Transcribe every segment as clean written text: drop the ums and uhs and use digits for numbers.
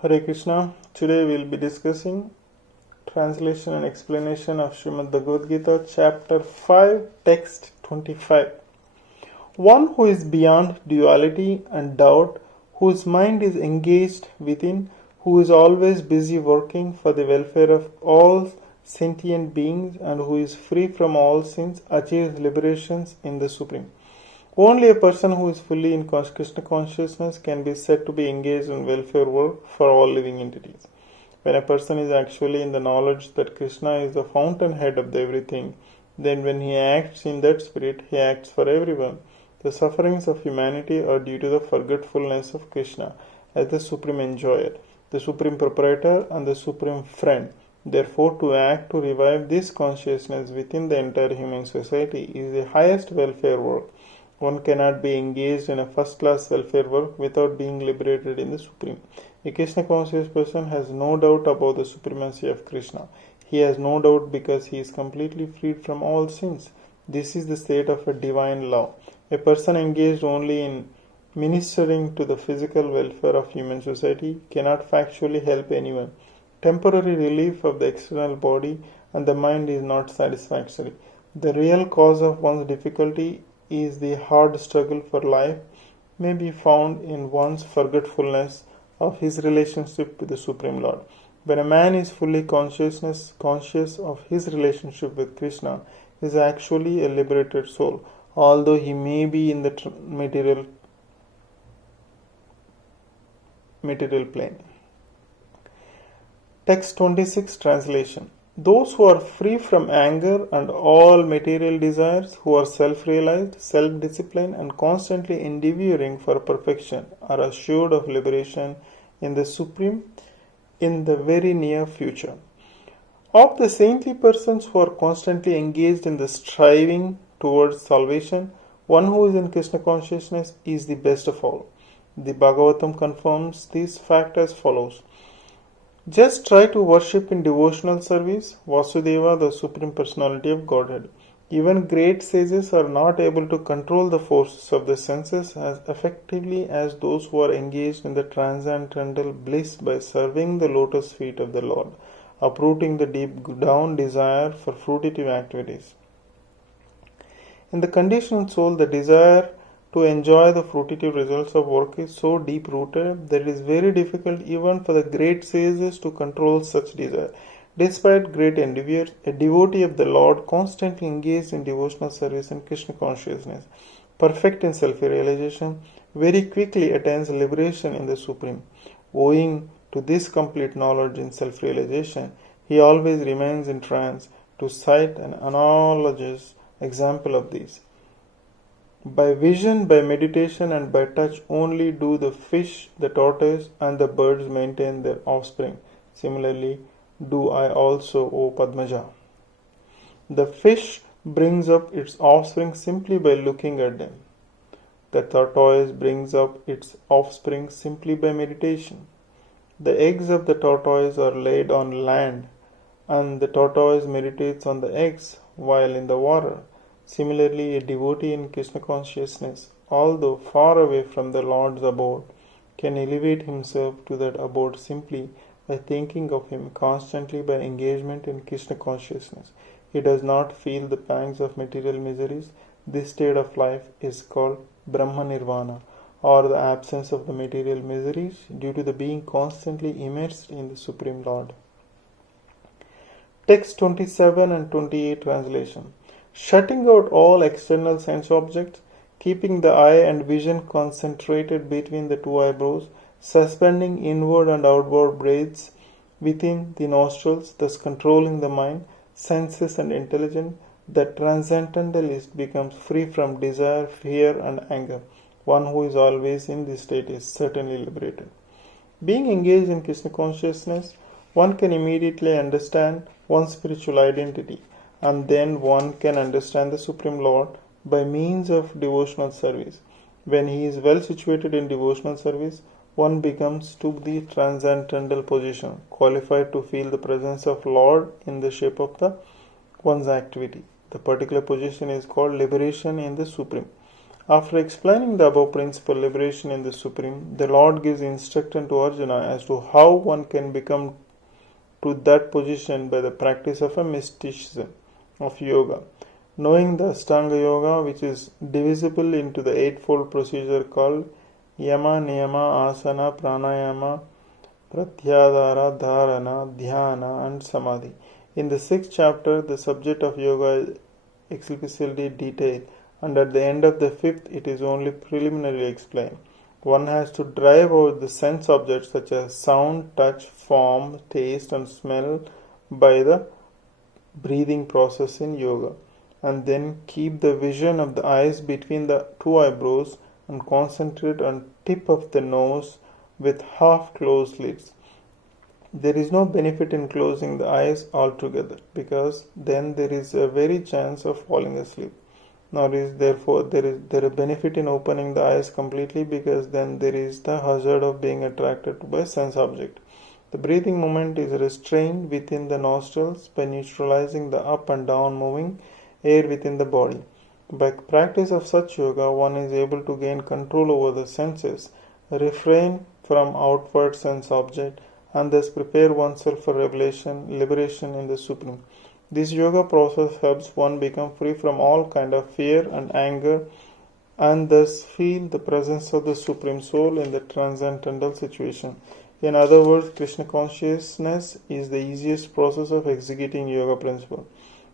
Hare Krishna. Today we will be discussing translation and explanation of Srimad Bhagavad-Gita, chapter 5, text 25. One who is beyond duality and doubt, whose mind is engaged within, who is always busy working for the welfare of all sentient beings, and who is free from all sins, achieves liberations in the Supreme. Only a person who is fully in Krishna consciousness can be said to be engaged in welfare work for all living entities. When a person is actually in the knowledge that Krishna is the fountainhead of everything, then when he acts in that spirit, he acts for everyone. The sufferings of humanity are due to the forgetfulness of Krishna as the supreme enjoyer, the supreme proprietor, and the supreme friend. Therefore, to act to revive this consciousness within the entire human society is the highest welfare work. One cannot be engaged in a first-class welfare work without being liberated in the Supreme. A Krishna-conscious person has no doubt about the supremacy of Krishna. He has no doubt because he is completely freed from all sins. This is the state of a divine love. A person engaged only in ministering to the physical welfare of human society cannot factually help anyone. Temporary relief of the external body and the mind is not satisfactory. The real cause of one's difficulty is the hard struggle for life may be found in one's forgetfulness of his relationship to the Supreme Lord. When a man is fully conscious of his relationship with Krishna, he is actually a liberated soul, although he may be in the material plane. Text 26 translation. Those who are free from anger and all material desires, who are self-realized, self-disciplined, and constantly endeavoring for perfection, are assured of liberation in the Supreme in the very near future. Of the saintly persons who are constantly engaged in the striving towards salvation, one who is in Krishna consciousness is the best of all. The Bhagavatam confirms this fact as follows. Just try to worship in devotional service Vasudeva, the Supreme Personality of Godhead. Even great sages are not able to control the forces of the senses as effectively as those who are engaged in the transcendental bliss by serving the lotus feet of the Lord, uprooting the deep down desire for fruitive activities. In the conditioned soul, the desire to enjoy the fruitive results of work is so deep rooted that it is very difficult even for the great sages to control such desire. Despite great endeavor, a devotee of the Lord constantly engaged in devotional service and Krishna consciousness, perfect in self-realization, very quickly attains liberation in the Supreme. Owing to this complete knowledge in self-realization, he always remains in trance. To cite an analogous example of this, by vision, by meditation, and by touch only do the fish, the tortoise, and the birds maintain their offspring. Similarly, do I also, O Padmaja. The fish brings up its offspring simply by looking at them. The tortoise brings up its offspring simply by meditation. The eggs of the tortoise are laid on land, and the tortoise meditates on the eggs while in the water. Similarly, a devotee in Krishna consciousness, although far away from the Lord's abode, can elevate himself to that abode simply by thinking of him constantly by engagement in Krishna consciousness. He does not feel the pangs of material miseries. This state of life is called Brahma Nirvana, or the absence of the material miseries due to the being constantly immersed in the Supreme Lord. Text 27 and 28 translation. Shutting out all external sense objects, keeping the eye and vision concentrated between the two eyebrows, suspending inward and outward breaths within the nostrils, thus controlling the mind, senses, and intelligence, the transcendentalist becomes free from desire, fear, and anger. One who is always in this state is certainly liberated. Being engaged in Krishna consciousness, one can immediately understand one's spiritual identity, and then one can understand the Supreme Lord by means of devotional service. When he is well situated in devotional service, one becomes to the transcendental position, qualified to feel the presence of Lord in the shape of one's activity. The particular position is called liberation in the Supreme. After explaining the above principle, liberation in the Supreme, the Lord gives instruction to Arjuna as to how one can become to that position by the practice of a mysticism of yoga. Knowing the Ashtanga Yoga, which is divisible into the eightfold procedure called Yama, Niyama, Asana, Pranayama, Pratyahara, Dharana, Dhyana, and Samadhi. In the sixth chapter, the subject of yoga is explicitly detailed, and at the end of the fifth, it is only preliminarily explained. One has to drive out the sense objects such as sound, touch, form, taste, and smell by the breathing process in yoga, and then keep the vision of the eyes between the two eyebrows and concentrate on tip of the nose with half closed lids. There is no benefit in closing the eyes altogether, because then there is a very chance of falling asleep. Nor is therefore there a benefit in opening the eyes completely, because then there is the hazard of being attracted by sense object. The breathing movement is restrained within the nostrils by neutralizing the up and down moving air within the body. By practice of such yoga, one is able to gain control over the senses, refrain from outward sense object, and thus prepare oneself for liberation in the Supreme. This yoga process helps one become free from all kind of fear and anger, and thus feel the presence of the Supreme Soul in the transcendental situation. In other words, Krishna Consciousness is the easiest process of executing yoga principle.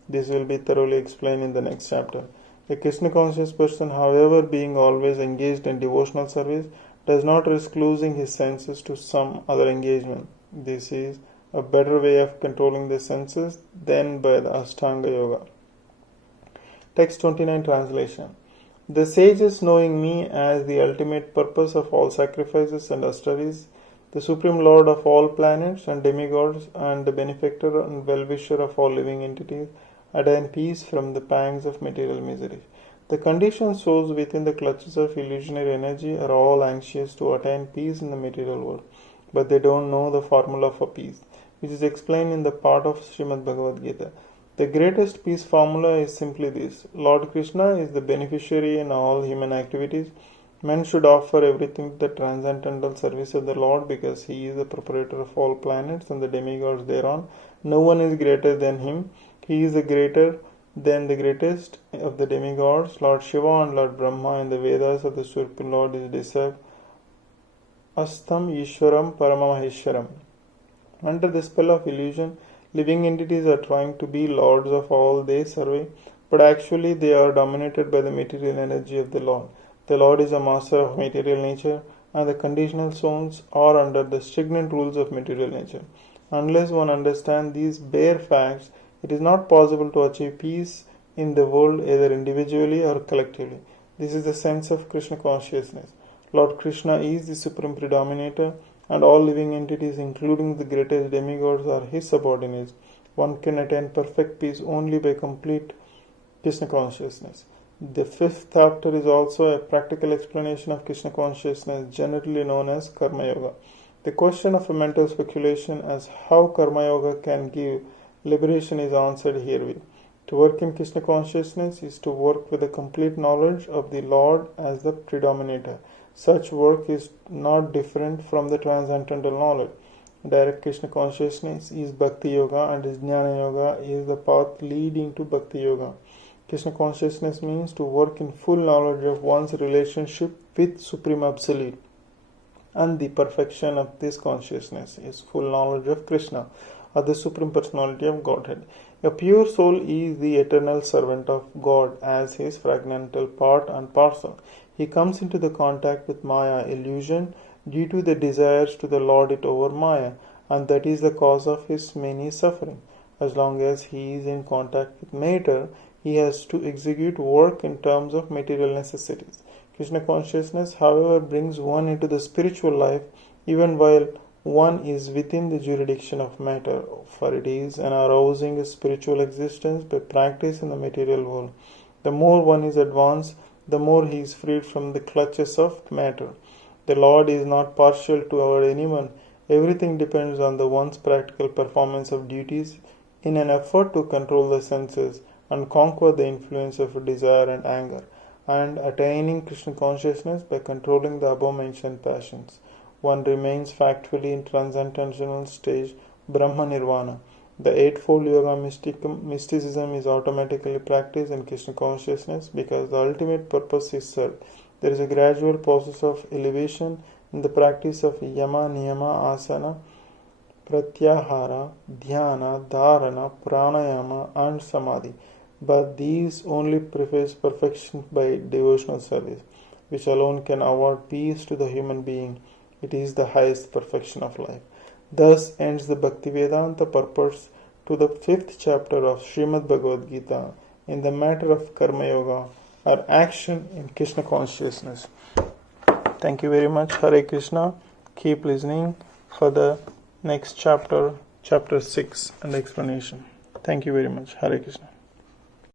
This will be thoroughly explained in the next chapter. A Krishna conscious person, however, being always engaged in devotional service, does not risk losing his senses to some other engagement. This is a better way of controlling the senses than by the Ashtanga Yoga. Text 29 translation. The sages, knowing me as the ultimate purpose of all sacrifices and austerities, the Supreme Lord of all planets and demigods, and the benefactor and well-wisher of all living entities, attain peace from the pangs of material misery. The conditioned souls within the clutches of illusionary energy are all anxious to attain peace in the material world, but they don't know the formula for peace, which is explained in the part of Srimad Bhagavad-Gita. The greatest peace formula is simply this: Lord Krishna is the beneficiary in all human activities. Men should offer everything to the transcendental service of the Lord, because he is the proprietor of all planets and the demigods thereon. No one is greater than him. He is the greater than the greatest of the demigods. Lord Shiva and Lord Brahma in the Vedas of the Supreme Lord is described Astam Ishwaram Paramamaheshwaram. Under the spell of illusion, living entities are trying to be lords of all they survey, but actually they are dominated by the material energy of the Lord. The Lord is a master of material nature, and the conditional souls are under the stringent rules of material nature. Unless one understands these bare facts, it is not possible to achieve peace in the world, either individually or collectively. This is the sense of Krishna consciousness. Lord Krishna is the supreme predominator, and all living entities, including the greatest demigods, are his subordinates. One can attain perfect peace only by complete Krishna consciousness. The fifth chapter is also a practical explanation of Krishna consciousness, generally known as Karma Yoga. The question of a mental speculation as how Karma Yoga can give liberation is answered herewith. To work in Krishna consciousness is to work with a complete knowledge of the Lord as the predominator. Such work is not different from the transcendental knowledge. Direct Krishna consciousness is Bhakti Yoga, and Jnana Yoga is the path leading to Bhakti Yoga. Krishna consciousness means to work in full knowledge of one's relationship with Supreme Absolute, and the perfection of this consciousness is full knowledge of Krishna, or the Supreme Personality of Godhead. A pure soul is the eternal servant of God as his fragmental part and parcel. He comes into the contact with Maya, illusion, due to the desires to the lord it over Maya, and that is the cause of his many suffering. As long as he is in contact with matter, he has to execute work in terms of material necessities. Krishna consciousness, however, brings one into the spiritual life even while one is within the jurisdiction of matter, for it is an arousing a spiritual existence by practice in the material world. The more one is advanced, the more he is freed from the clutches of matter. The Lord is not partial toward anyone. Everything depends on the one's practical performance of duties in an effort to control the senses and conquer the influence of desire and anger. and attaining Krishna consciousness by controlling the above-mentioned passions. One remains factually in transcendental stage, Brahma Nirvana. The Eightfold Yoga mysticism is automatically practiced in Krishna consciousness because the ultimate purpose is served. There is a gradual process of elevation in the practice of Yama, Niyama, Asana, Pratyahara, Dhyana, Dharana, Pranayama and Samadhi. But these only preface perfection by devotional service, which alone can award peace to the human being. It is the highest perfection of life. Thus ends the Bhaktivedanta purpose to the 5th chapter of Srimad Bhagavad-Gita in the matter of Karma Yoga, or action in Krishna consciousness. Thank you very much. Hare Krishna. Keep listening for the next chapter, chapter 6, and explanation. Thank you very much. Hare Krishna.